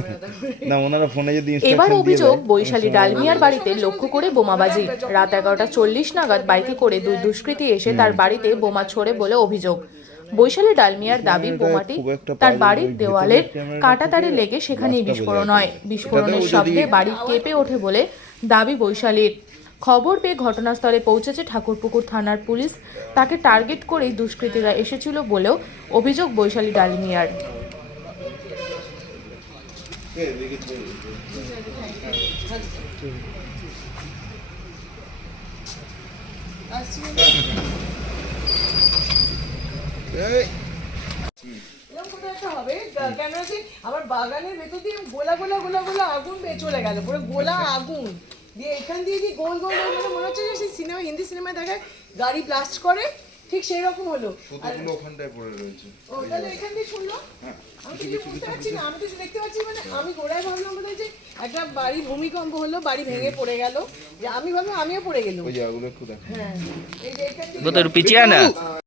না ওনারা ফোনে যদি এবার অভিযোগ বৈশালী ডালমিয়ার বাড়িতে লক্ষ্য করে বোমাবাজি রাত এগারোটা চল্লিশ নাগাদ বাইকে করে দুই দুষ্কৃতী এসে তার বাড়িতে বোমা ছোড়ে বলে অভিযোগ। বৈশালী ডালমিয়ার দাবি বোমাটি তার বাড়ির দেওয়ালের কাঁটাতারে লেগে সেখানেই বিস্ফোরণ হয়। বিস্ফোরণের শব্দে বাড়ি কেঁপে ওঠে বলে দাবি বৈশালীর। খবর পেয়ে ঘটনাস্থলে পৌঁছেছে ঠাকুরপুকুর থানার পুলিশ। তাকে টার্গেট করেই দুষ্কৃতীরা এসেছিল বলেও অভিযোগ বৈশালী ডালমিয়ার। আমার বাগানের ভেতর দিয়ে গোলা গোলা গোলা গোলা আগুন চলে গেল পুরো গোলা আগুন দিয়ে এখান দিয়ে গোল গোল মানে মনে হচ্ছে যে সিনেমা হিন্দি সিনেমায় দেখায় গাড়ি ব্লাস্ট করে ঠিক সেই রকম হলো সুতোগুলো ওখানটায় পড়ে রয়েছে। ও তাহলে এখান দিয়ে শুনলো হ্যাঁ, আমি কিছু বুঝতে পারছি না আমি তো দেখতে পাচ্ছি মানে হ্যাঁ। আমি গোড়ায় ভাবলাম বোধহয় যে একটা বাড়ি ভূমিকম্প হলো বাড়ি ভেঙে পড়ে গেল। যে আমি ভাবলাম আমিও পড়ে গেলাম। ওই জায়গাগুলো একটু দেখো। হ্যাঁ এই যে এখান থেকে পিছিয়ে না?